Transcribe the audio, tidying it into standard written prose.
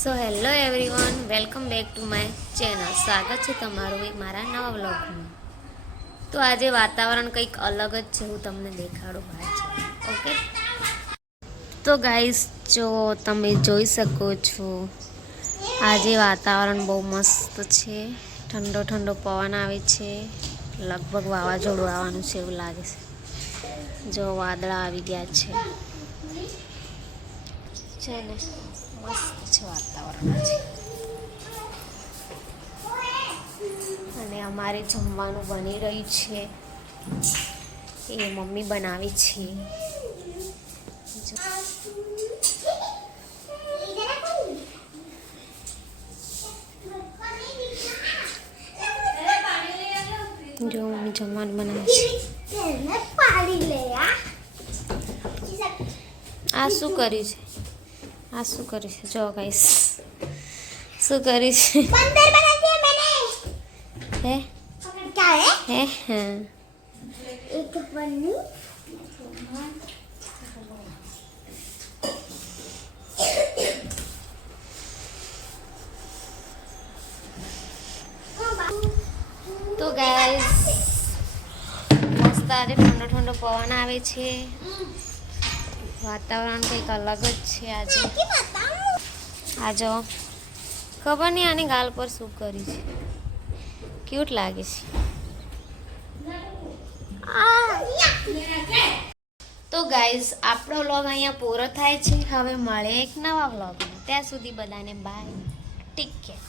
So hello everyone, welcome back to my channel. સ્વાગત છે તમારું એક મારા નવા વ્લોગમાં. તો આજે વાતાવરણ કંઈક અલગ જ છે, હું તમને દેખાડું બહાર છે. ઓકે, તો ગાઈસ જો તમે જોઈ શકો છો, આજે વાતાવરણ બહુ મસ્ત છે. ઠંડો ઠંડો પવન આવે છે. લગભગ વાવાઝોડું આવવાનું છે એવું લાગે છે. જો વાદળા આવી ગયા છે ને, મસ્ત છે વાતાવરણ આજે. અને અમારે જમવાનું બની રહ્યું છે, એ મમ્મી બનાવી છે. જો મમ્મી જમવાનું બનાવે છે. આ શું કર્યું છે? આ શું કર્યું છે? જો ગાઈસ શું કર્યું છે? હે હે હા, તો ગાઈસ મસ્ત આજે ઠંડો ઠંડો પવન આવે છે. વાતાવરણ કંઈક અલગ જ છે આજે. આજો ખબર નહીં આની ગાલ પર શું કરી છે, ક્યુટ લાગે છે. તો ગાઈઝ આપણો વ્લોગ અહીંયા પૂરો થાય છે. હવે મળે એક નવા વ્લોગમાં. ત્યાં સુધી બધાને બાય, ટેક કેર.